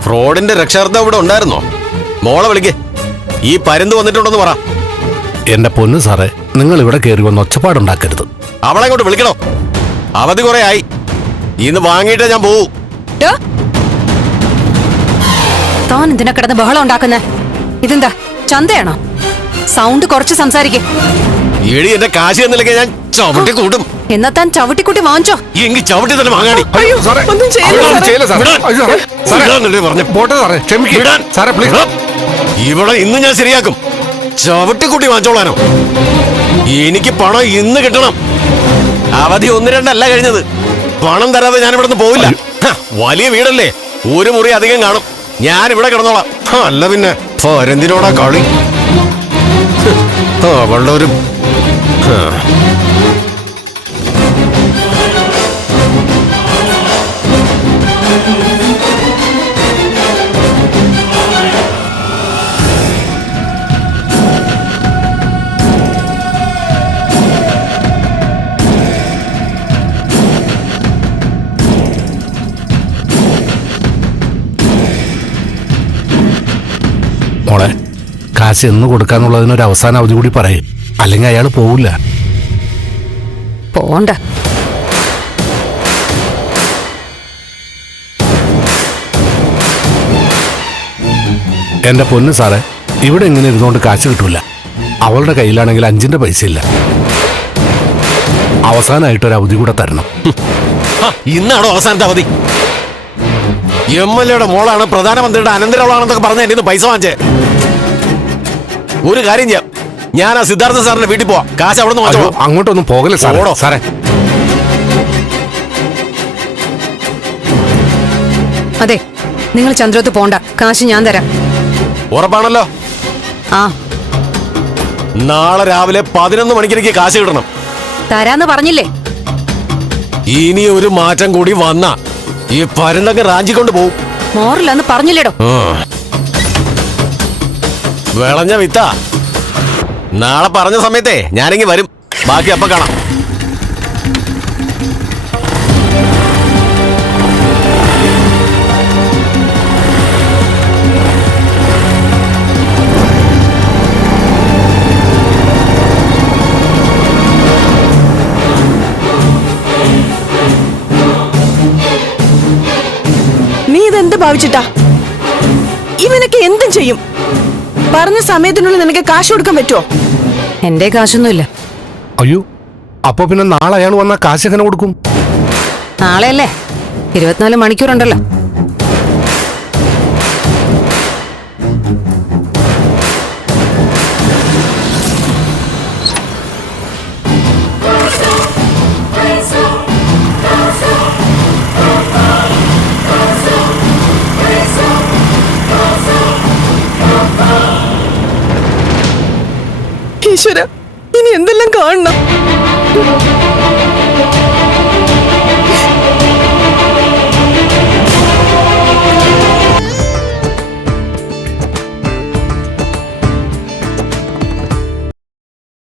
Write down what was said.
ഫ്രോഡിന്റെ രക്ഷാർത്ഥം ഇവിടെ ഉണ്ടായിരുന്നോ? മോളെ വിളിക്ക്. ഈ പരുന്ത് വന്നിട്ടുണ്ടെന്ന് പറ. എന്റെ പൊന്നു സാറേ നിങ്ങൾ ഇവിടെ കയറി വന്ന് ഒച്ചപ്പാടുണ്ടാക്കരുത്. അവളെ ഇങ്ങോട്ട് വിളിക്കണോ? അവധി കുറെ ആയി. ഇന്ന് വാങ്ങിയിട്ടേ ഞാൻ പോവൂ. ഡോ. താൻ എന്തിനാ കിടന്ന് ബഹളം ഉണ്ടാക്കുന്നേ? ഇതെന്താ ചന്തയാണോ? സൗണ്ട് കുറച്ച് സംസാരിക്കേ. എടി എന്റെ കാശ് എന്നില്ലെങ്കിൽ ഞാൻ ചവിട്ടി കൂട്ടും എന്നാ താൻ ചവിട്ടിക്കുട്ടി വാങ്ങിച്ചോ? എങ്കിൽ ചവിട്ടി തന്നെ വാങ്ങാടി. അയ്യോ സാറേ ഒന്നും ചെയ്യല്ല സാറേ. വിടാൻ. വിടാനല്ലേ പറഞ്ഞെ? പോട്ടെ സാറേ ക്ഷമിക്ക്. വിടാൻ. സാറേ പ്ലീസ്. ഇവിടെ ഇന്ന് ഞാൻ ശരിയാക്കും. ചവിട്ടിക്കുട്ടി വാങ്ങിച്ചോളാനോ? എനിക്ക് പണം ഇന്ന് കിട്ടണം. അവധി ഒന്ന് രണ്ടല്ല കഴിഞ്ഞത്. പണം തരാതെ ഞാൻ ഇവിടെ നിന്ന് പോവില്ല. ഹ, വലിയ വീടല്ലേ? ഒരു മുറി അധികം കാണും. ഞാൻ ഇവിടെ കിടന്നോളാം. ഹ, അല്ല പിന്നെ പരന്തിനോടാ കളി? ഹ, അവളുടെ ഒരു. മോളെ കാശ് എന്ന് കൊടുക്കാന്നുള്ളതിനൊരു അവസാന അവധി കൂടി പറയും. അല്ലെങ്കിൽ അയാൾ പോവില്ല. പോണ്ട. എന്റെ പൊന്ന് സാറേ ഇവിടെ ഇങ്ങനെ ഇരുന്നുകൊണ്ട് കാശ് കിട്ടൂല. അവളുടെ കയ്യിലാണെങ്കിൽ അഞ്ചിന്റെ പൈസ ഇല്ല അവസാനമായിട്ട് ഒരു അവധി കൂടെ തരണം. ഇന്നാണോ അവസാനത്തെ അവധി? എം എൽ എയുടെ മോളാണ് പ്രധാനമന്ത്രിയുടെ അനന്തരവളാണെന്നൊക്കെ പറഞ്ഞ എന്റെ പൈസ വാങ്ങിച്ചേ. ഒരു കാര്യം ചെയ്യാം. ഞാൻ ആ സിദ്ധാർത്ഥ സാറിന്റെ വീട്ടിൽ പോവാം. കാശ് അവിടെ നിന്ന് അങ്ങോട്ടൊന്നും പോകല്ലേ സാറോടോ സാറേ. അതെ നിങ്ങൾ ചന്ദ്രത്ത് പോണ്ട. കാശ് ഞാൻ തരാം. ഉറപ്പാണല്ലോ. ആ. നാളെ രാവിലെ പതിനൊന്ന് മണിക്ക് എനിക്ക് കാശ് കിട്ടണം. തരാന്ന് പറഞ്ഞില്ലേ? ഇനി ഒരു മാറ്റം കൂടി വന്ന ഈ പരുന്നൊക്കെ റാഞ്ചിക്കൊണ്ട് പോവും. മോറില്ലെന്ന് പറഞ്ഞില്ലേടോ. വിളഞ്ഞ വിത്താ. നാളെ പറഞ്ഞ സമയത്തേ ഞാനെങ്കിൽ വരും. ബാക്കി അപ്പൊ കാണാം. നീ ഭാവിച്ചിട്ടാ? ഇവനൊക്കെ എന്തും ചെയ്യും? പറഞ്ഞ സമയത്തിനുള്ളിൽ നിനക്ക് കാശ് കൊടുക്കാൻ പറ്റുമോ എന്റെ കാശൊന്നുമില്ല. അയ്യോ അപ്പൊ പിന്നെ നാളെ അയാൾ വന്നാൽ കാശ് എങ്ങനെ കൊടുക്കും? നാളെയല്ലേ? ഇരുപത്തിനാല് മണിക്കൂറുണ്ടല്ലോ. ഈശ്വര ഇനി എന്തെല്ലാം കാണണം?